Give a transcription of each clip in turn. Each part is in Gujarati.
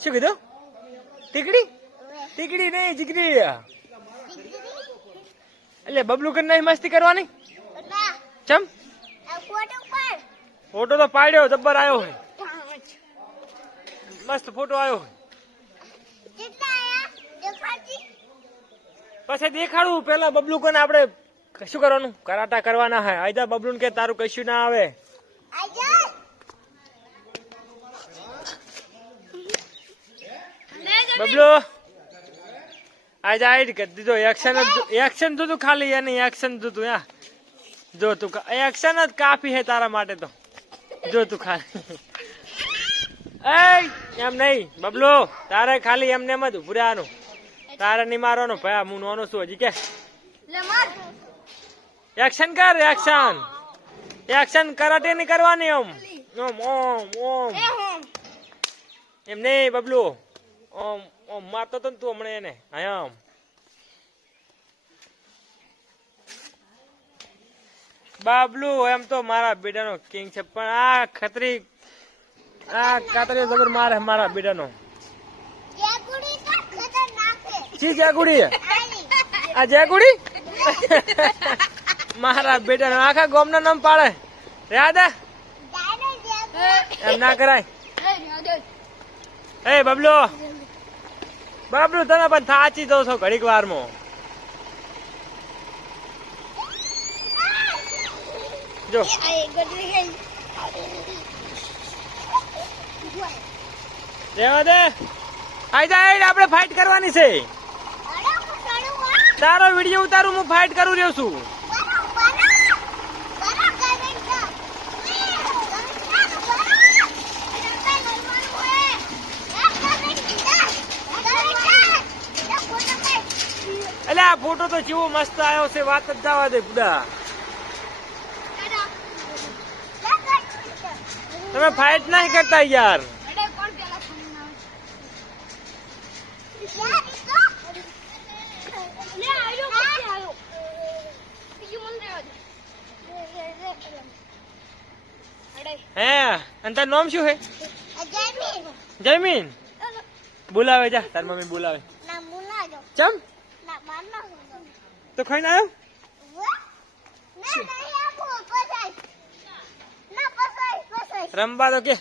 શું કીધું? ટીકડી? ટીકડી નહીં, જીગરી. એટલે બબલું કરી નહીં મસ્તી કરવાની. ચમ ફોટો તો પાડ્યો, જબ્બર આવ્યો હોય, મસ્ત ફોટો આવ્યો હોય. પછી દેખાડું. પેલા બબલુ કોને આપણે શું કરવાનું? કરાટા કરવાના હે. આયદા બબલુન કે તારું કશું ના આવે. બબલુ આયદા આઈડ કરી દીધો. એક્શન તું ખાલી એની એક્શન તું યા જો તું એક્શન જ કાફી હે તારા માટે તો. જો તું ખાલી એમ નહીં બબલુ, તારે ખાલી એમને એમ જ ઉભરાનું. તારે નહીં મારવાનું ભાઈ. હું નોનો છું હજી. કે એક્શન કર. એક્શન કરાટે નહીં કરવાની. ઓમ ઓમ ઓમ એમ નહીં બબલુ. ઓમ ઓમ મારતો તો તું હમણાં એને. આમ બાબલુ એમ તો મારા બેટાનો કિંગ છે, પણ આ ખતરી જબર મારે મારા બેટાનો. જેગુડી આ જેગુડી મારા બેટાનો આખા ગામના નામ પાડે. યાદા એમ ના કરાય. એ બબલુ તમે પણ થાચી દો છો ઘડીક વારમાં. જો રેવા દે. આપણે ફાઇટ કરવાની છે. તારો વિડીયો ઉતારું, હું ફાઇટ કરું રહ્યો છું. એટલે આ ફોટો તો કેવો મસ્ત આવ્યો છે, વાત જ જવા દે બધા. તમે ફાઇટ નહીં કરતા યાર. હે અને તારું નામ શું હે? જયમીન. બોલાવે જા, તાર મમ્મી બોલાવે. ચમ તો ખાઈને આવ્યો. રમવા તો કે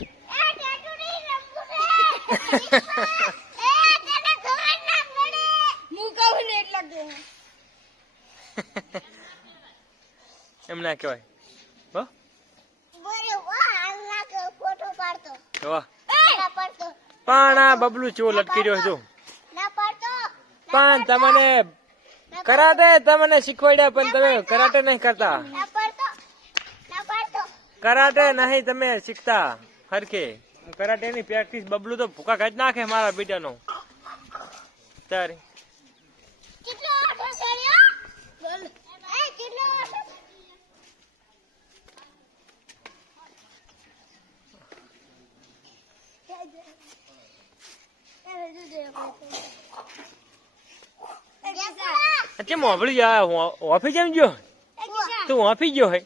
એમ ના કેવાય. પણ આ બબલુ ચેવો લટકી રહ્યો છું. પણ તમને કરાટે તમને શીખવાડ્યા, પણ તમે કરાટે નહીં કરતા. કરાટે નહીં તમે શીખતા હરખે. કરાટે ની પ્રેક્ટિસ બબલુ તો ભૂકા કાઢી નાખે મારા બેટાનો. તારી કેમ મોભળી ઓફિસ કેમ ગયો? તું ઓફિસ ગયો હે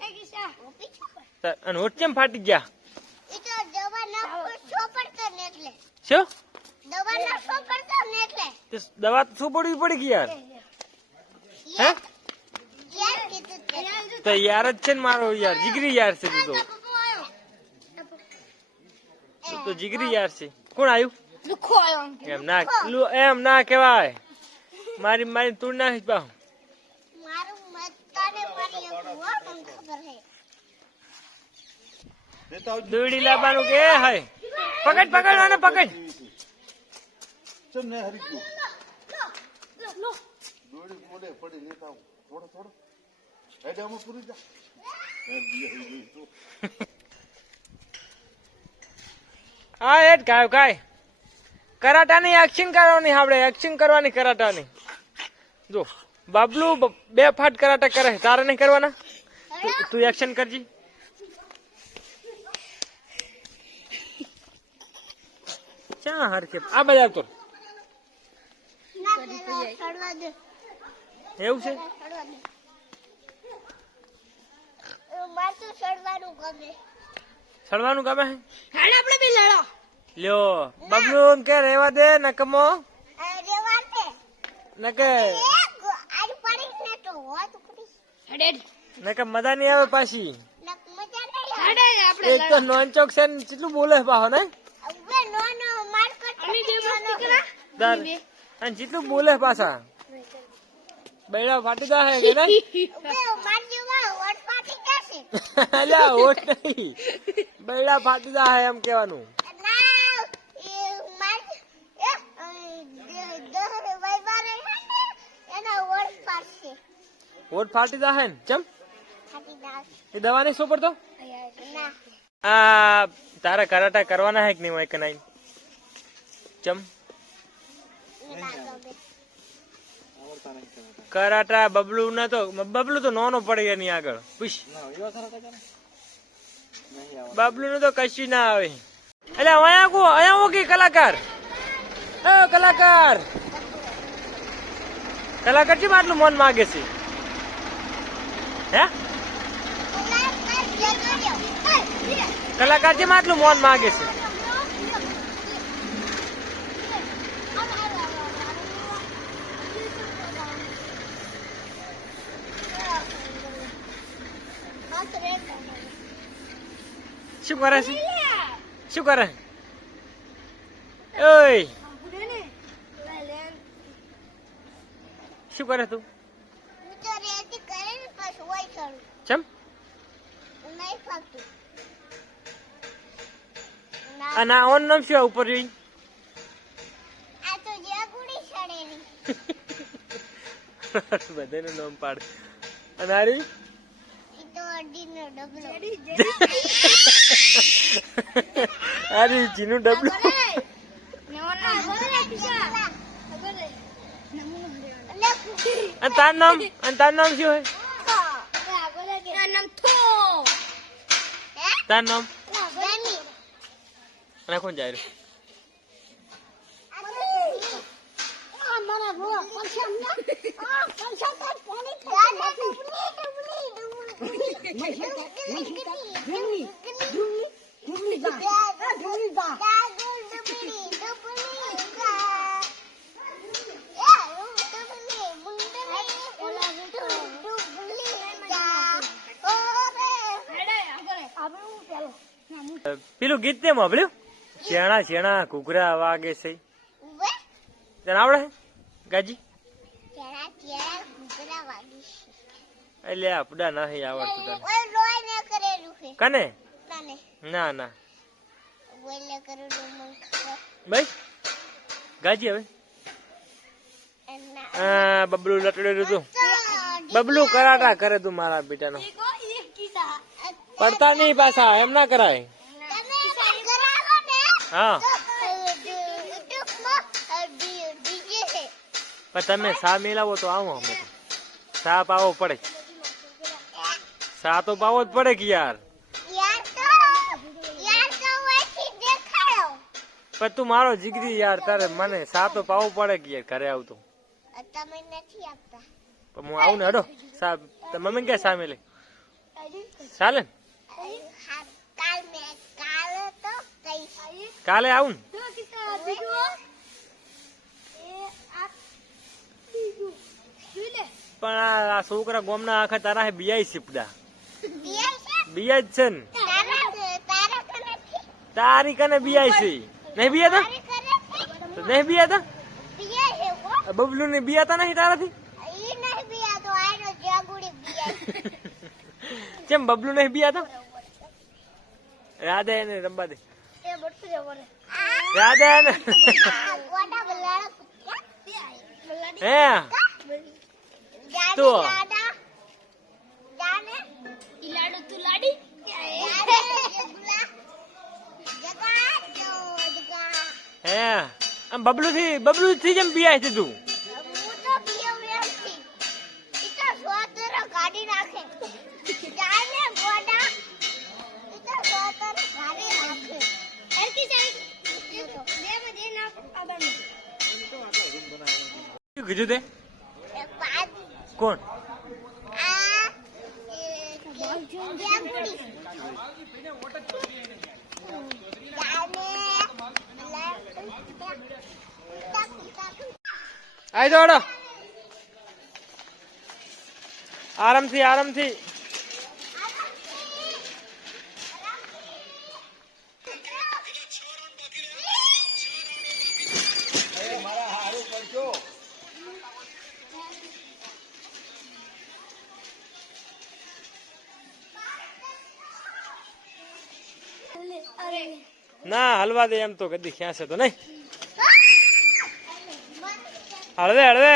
અને ઓટ કેમ ફાટી ગયા? શું દવા તો શું પડવી પડી ગઈ યાર? હે તો યાર જ છે ને મારો યાર. જીગરી યાર છે તું તો જીગરી યાર છે. કોણ આવ્યું? એમ ના કેવાય. મારી તું નાખી પાહુ. દોડી લાવવાનું કે હે. પકડ આને પકડ. હા એટ કાય કરાટાની એક્શન કરવાની. આપણે એક્શન કરવાની કરાટાની. જો બાબલુ 2 ફાટ કરાટા કરે, તારે નહીં કરવાના. તું એક્શન કરજી. ચા હરખે આ બધા આવતો એવું છે. સડવાનું ગમે હે. આપણે બી લડો. લ્યો બબલુ કે રેવા દે નકમો નકે નકે મજા નહીં આવે પાછી એક તો નોન ચોક છે ને કેટલું બોલે પાહો ને અને જેટલું બોલે પાછા બૈડા ફાટી જાય કે અલ્યા ઓટ નહીં બૈડા ફાટી જાય એમ કેવાનું ઓટ ફાટી જાય ને ચમ એ દવા નહીં શું પડતો આ તારા કરાટા કરવાના હે કે નહીં હોય કે નહીં ચમ કરાટા બબલુ તો નોનો પડી એની આગળ પૂછ બબલુ નું તો કશું ના આવે એટલે અહીંયા કે કલાકાર કલાકાર છે આટલું મન માગે છે હે કલાકાર છે આટલું મન માગે છે શું કરે છે શું કરે ઓય શું કરે તું ચમ ના ઓન નામ શું ઉપર જોઈ બધાનું નામ પાડ અને હારી અરે જીનું ડબલું તાર નામ શું હોય તાર નામ અને કોણ જાય પેલું ગીત તે મોકલ્યું શેણા શેણા ઘૂઘરા વાગે છે તને આવડે ગાજી એટલે આપડા નહીં આવડતું તને કને ના ના ભાઈ ગાજી હવે બબલુ લટડેલું તું બબલુ કરાટા કરે તું મારા બેટાનો પડતા નહીં પાછા એમ ના કરાય હા પણ તમે સા મિલાવો તો આવો અમે સા પાવો પડે સા તો પાવો જ પડે કે યાર પણ તું મારો જીગરી યાર તારે મને સા તો પાવો પડે કે યાર ઘરે આવતો પણ હું આવું ને હડો સા મમ્મી ક્યાં સા મિલે ચાલે કાલે આવું પણ આ છોકરા ગોમના આખા તારા હે બિયાઈ સીપડા બિયા જ છે ને તારી કને બિયાઈ છે નહીં બિયા તા નહીં બિયા તા બબલુ ને બિયા તા નહીં તારાથી કેમ બબલુ નહીં બિયા તા રાધે એને રંબા દે રાધે ને હે તો હે આમ બબલુ થી જેમ બિયાય છે તું કીધું તે કોણ આઈ દોડો આરામથી આરામથી ના હલવા દે એમ તો કદી ખ્યાશે તો નહીં હળવે હળવે